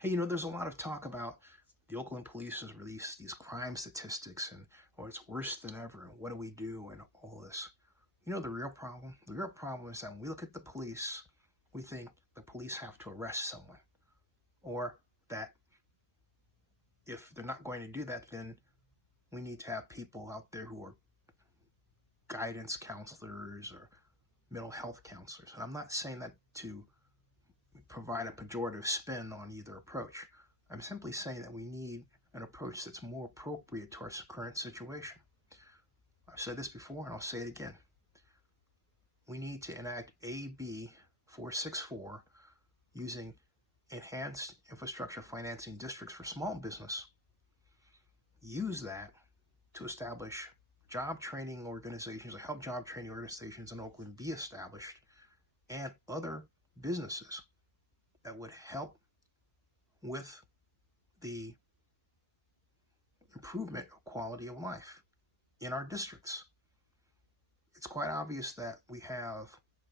Hey, there's a lot of talk about the Oakland police has released these crime statistics and, it's worse than ever. And what do we do? And all this. The real problem? The real problem is that when we look at the police, we think the police have to arrest someone. Or that if they're not going to do that, then we need to have people out there who are guidance counselors or mental health counselors. And I'm not saying that to provide a pejorative spin on either approach. I'm simply saying that we need an approach that's more appropriate to our current situation. I've said this before and I'll say it again. We need to enact AB 464 using enhanced infrastructure financing districts for small business. Use that to establish job training organizations or help job training organizations in Oakland be established and other businesses that would help with the improvement of quality of life in our districts. It's quite obvious that we have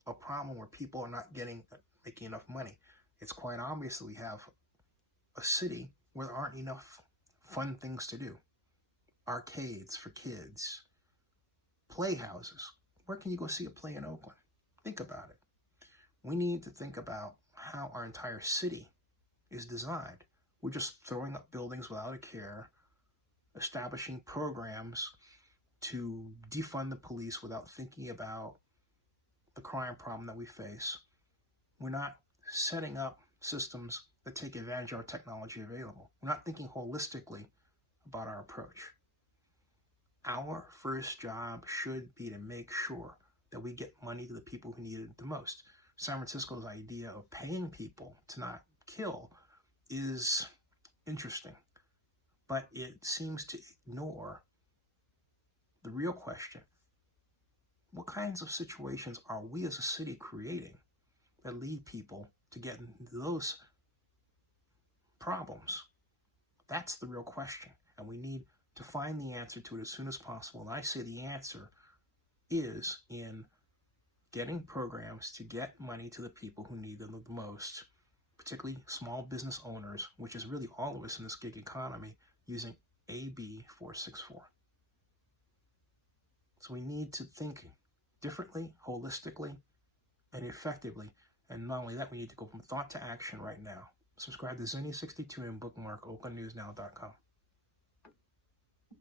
a problem where people are not making enough money. It's quite obvious that we have a city where there aren't enough fun things to do. Arcades for kids, playhouses. Where can you go see a play in Oakland? Think about it. We need to think about how our entire city is designed. We're just throwing up buildings without a care, establishing programs to defund the police without thinking about the crime problem that we face. We're not setting up systems that take advantage of our technology available. We're not thinking holistically about our approach. Our first job should be to make sure that we get money to the people who need it the most. San Francisco's idea of paying people to not kill is interesting, but it seems to ignore the real question. What kinds of situations are we as a city creating that lead people to get into those problems? That's the real question, and we need to find the answer to it as soon as possible. And I say the answer is in getting programs to get money to the people who need them the most, particularly small business owners, which is really all of us in this gig economy, using AB 464. So we need to think differently, holistically, and effectively. And not only that, we need to go from thought to action right now. Subscribe to Zinni62 and bookmark oaklandnewsnow.com.